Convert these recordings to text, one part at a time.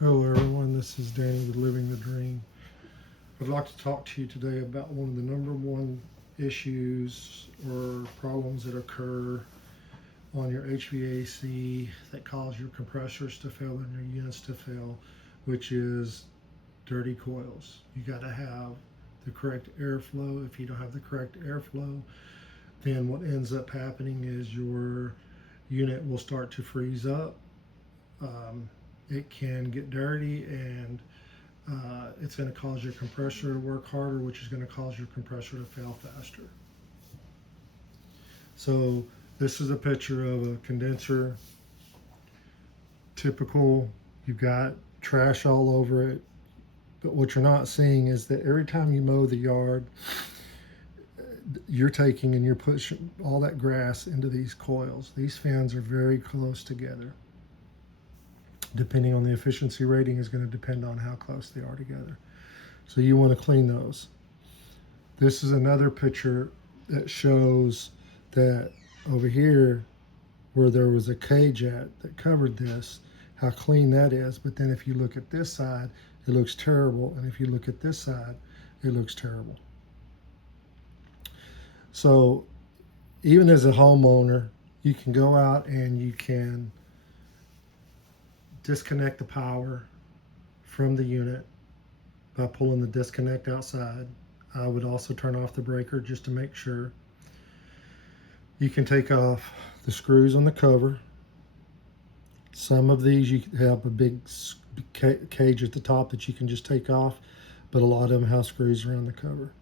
Hello everyone, this is Danny with Living the Dream. I'd like to talk to you today about one of the number one issues or problems that occur on your HVAC that cause your compressors to fail and your units to fail, which is dirty coils. You got to have the correct airflow. If you don't have the correct airflow, then what ends up happening is your unit will start to freeze up. It can get dirty, and it's going to cause your compressor to work harder, which is going to cause your compressor to fail faster. So this is a picture of a condenser. Typical, you've got trash all over it, but what you're not seeing is that every time you mow the yard, you're taking and you're pushing all that grass into these coils. These fans are very close together. Depending on the efficiency rating is going to depend on how close they are together. So you want to clean those. This is another picture that shows that over here where there was a cage that covered this, how clean that is. But then if you look at this side, it looks terrible. And if you look at this side, it looks terrible. So even as a homeowner, you can go out and you can disconnect the power from the unit by pulling the disconnect outside. I would also turn off the breaker just to make sure. You can take off the screws on the cover. Some of these you have a big cage at the top that you can just take off, but a lot of them have screws around the cover.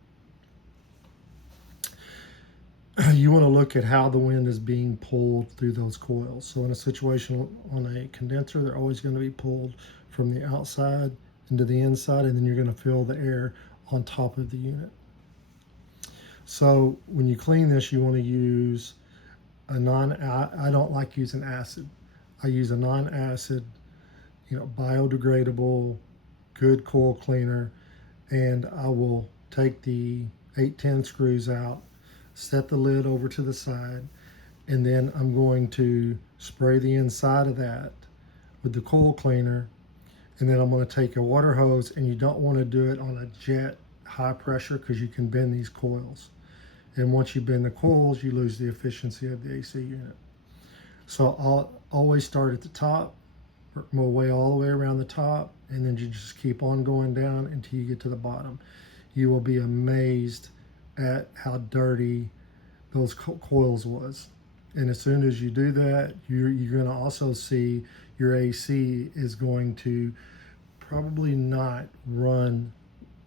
You want to look at how the wind is being pulled through those coils. So in a situation on a condenser, they're always going to be pulled from the outside into the inside, and then you're going to fill the air on top of the unit. So when you clean this, you want to use I don't like using acid. I use a non-acid, biodegradable, good coil cleaner, and I will take the 810 screws out, set the lid over to the side, and then I'm going to spray the inside of that with the coil cleaner, and then I'm going to take a water hose, and you don't want to do it on a jet high pressure because you can bend these coils. And once you bend the coils, you lose the efficiency of the AC unit. So I'll always start at the top, work my way all the way around the top, and then you just keep on going down until you get to the bottom. You will be amazed at how dirty those coils was. And as soon as you do that, you're going to also see your AC is going to probably not run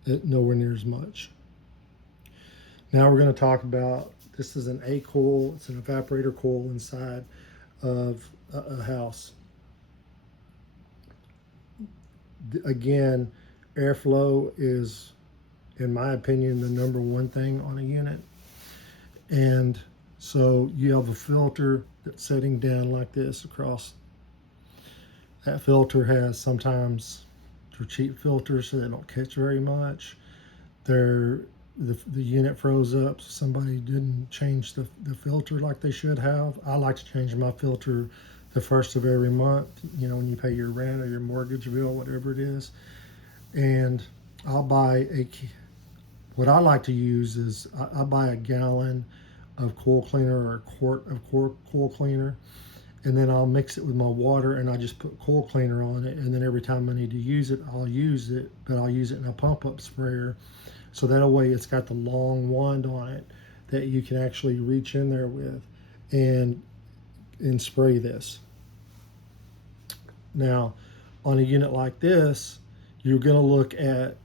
it nowhere near as much. Now we're going to talk about, this is an A coil. It's an evaporator coil inside of a house. Again, airflow is, in my opinion, the number one thing on a unit. And so you have a filter that's setting down like this across. That filter has sometimes, they're cheap filters, so they don't catch very much. The unit froze up, so somebody didn't change the filter like they should have. I like to change my filter the first of every month, when you pay your rent or your mortgage bill, whatever it is. And I'll buy what I like to use is I buy a gallon of coil cleaner or a quart of coil cleaner, and then I'll mix it with my water, and I just put coil cleaner on it, and then every time I need to use it, I'll use it, but I'll use it in a pump-up sprayer, so that way it's got the long wand on it that you can actually reach in there with and spray this. Now, on a unit like this, you're going to look at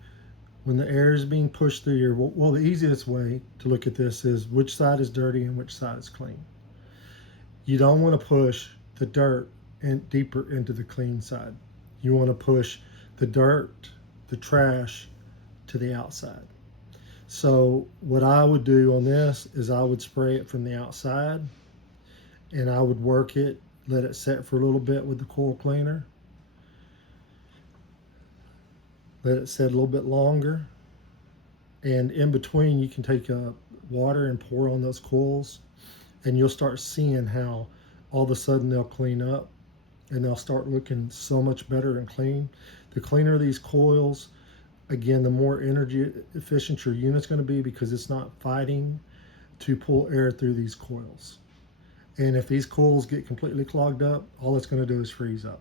when the air is being pushed through here. Well, the easiest way to look at this is which side is dirty and which side is clean. You don't want to push the dirt deeper into the clean side. You want to push the dirt, the trash, to the outside. So what I would do on this is I would spray it from the outside, and I would work it, let it set for a little bit with the coil cleaner. Let it set a little bit longer. And in between, you can take water and pour on those coils, and you'll start seeing how all of a sudden they'll clean up. and they'll start looking so much better and clean. The cleaner these coils, again, the more energy efficient your unit's going to be, because it's not fighting to pull air through these coils. And if these coils get completely clogged up, all it's going to do is freeze up.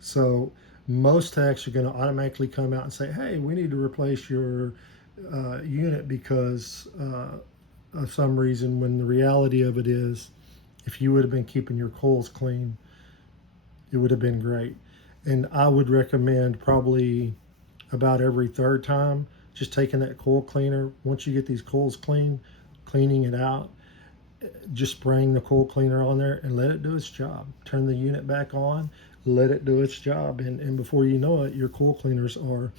So most techs are going to automatically come out and say, hey, we need to replace your unit because of some reason, when the reality of it is, if you would have been keeping your coils clean, it would have been great. And I would recommend probably about every third time just taking that coil cleaner. Once you get these coils clean, cleaning it out, just spraying the coil cleaner on there and let it do its job. Turn the unit back on, let it do its job, and before you know it, your coil cleaners are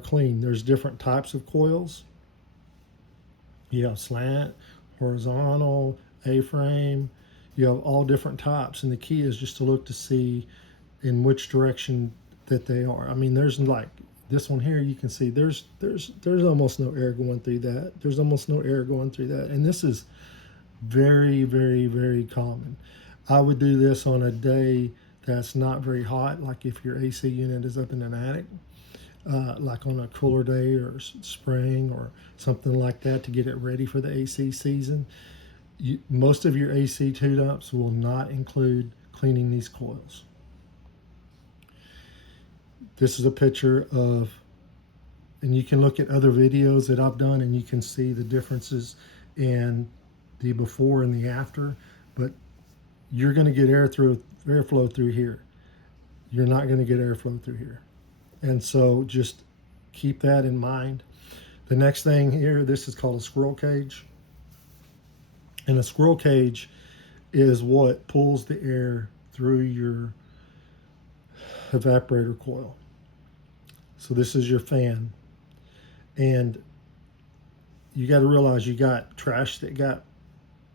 clean. There's different types of coils. You have slant, horizontal, A-frame. You have all different types, and the key is just to look to see in which direction that they are. I mean, there's like this one here, you can see there's almost no air going through that. There's almost no air going through that, and this is very, very, very common. I would do this on a day that's not very hot, like if your AC unit is up in an attic, like on a cooler day or spring or something like that, to get it ready for the AC season. Most of your AC tune-ups will not include cleaning these coils. This is a picture of, and you can look at other videos that I've done and you can see the differences in the before and the after, but you're going to get airflow through here. You're not going to get airflow through here. And so just keep that in mind. The next thing here, this is called a squirrel cage. And a squirrel cage is what pulls the air through your evaporator coil. So this is your fan. And you got to realize you got trash that got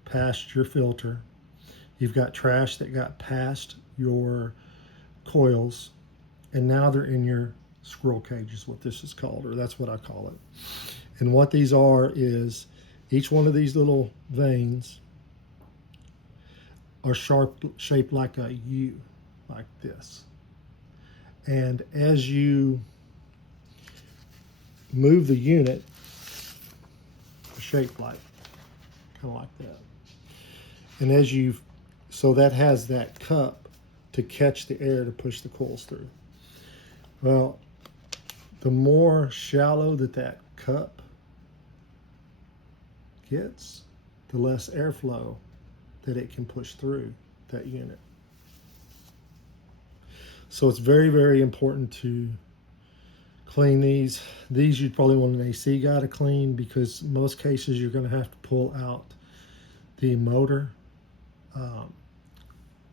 past your filter. You've got trash that got past your coils, and now they're in your squirrel cage is what this is called, or that's what I call it. And what these are is each one of these little veins are shaped like a U, like this. And as you move the unit, shaped like, kind of like that. And as so that has that cup to catch the air to push the coils through. Well, the more shallow that cup gets, the less airflow that it can push through that unit. So it's very, very important to clean these. These you'd probably want an AC guy to clean, because in most cases you're going to have to pull out the motor,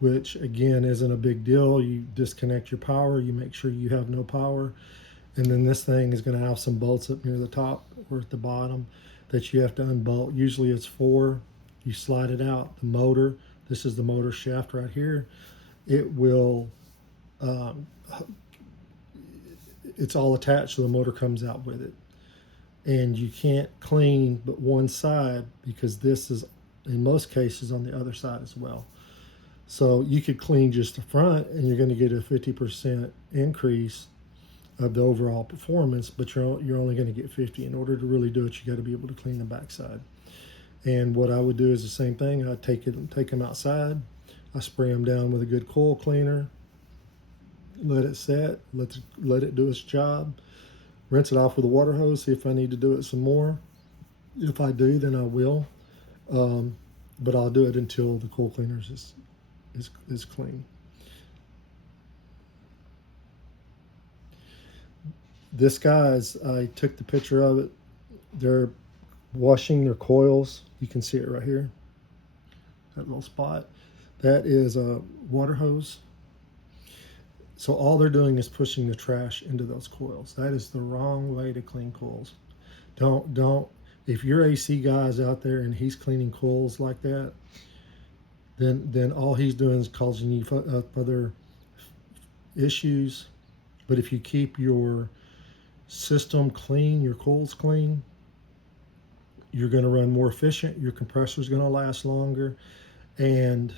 which again isn't a big deal. You disconnect your power, you make sure you have no power, and then this thing is going to have some bolts up near the top or at the bottom that you have to unbolt. Usually it's 4. You slide it out. The motor, this is the motor shaft right here. It will, it's all attached, so the motor comes out with it. And you can't clean but one side, because this is in most cases on the other side as well. So you could clean just the front and you're going to get a 50% increase of the overall performance, but you're only going to get 50. In order to really do it, you got to be able to clean the backside. And what I would do is the same thing. I take them outside, I spray them down with a good coil cleaner, let it set, let it do its job, rinse it off with a water hose, see if I need to do it some more. If I do, then I will. But I'll do it until the coil cleaner is clean. This guy's, I took the picture of it. They're washing their coils. You can see it right here, that little spot. That is a water hose. So all they're doing is pushing the trash into those coils. That is the wrong way to clean coils. Don't, if your AC guy is out there and he's cleaning coils like that, then all he's doing is causing you other issues. But if you keep your system clean, your coils clean, you're going to run more efficient, your compressor is going to last longer, and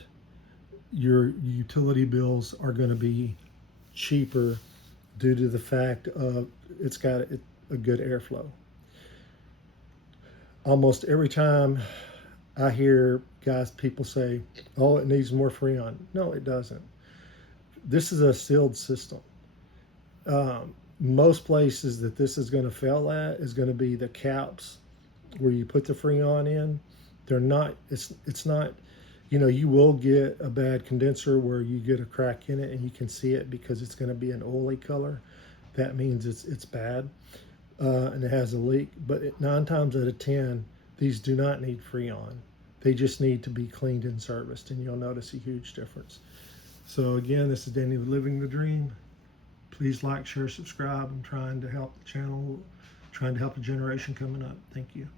your utility bills are going to be cheaper due to the fact of it's got a good airflow. Almost every time I hear people say, "Oh, it needs more Freon." No, it doesn't. This is a sealed system. Most places that this is going to fail at is going to be the caps where you put the Freon in. They're not. It's not. You know, you will get a bad condenser where you get a crack in it and you can see it because it's going to be an oily color. That means it's bad and it has a leak. But 9 times out of 10, these do not need Freon. They just need to be cleaned and serviced, and you'll notice a huge difference. So again, this is Danny with Living the Dream. Please like, share, subscribe. I'm trying to help the channel, trying to help the generation coming up. Thank you.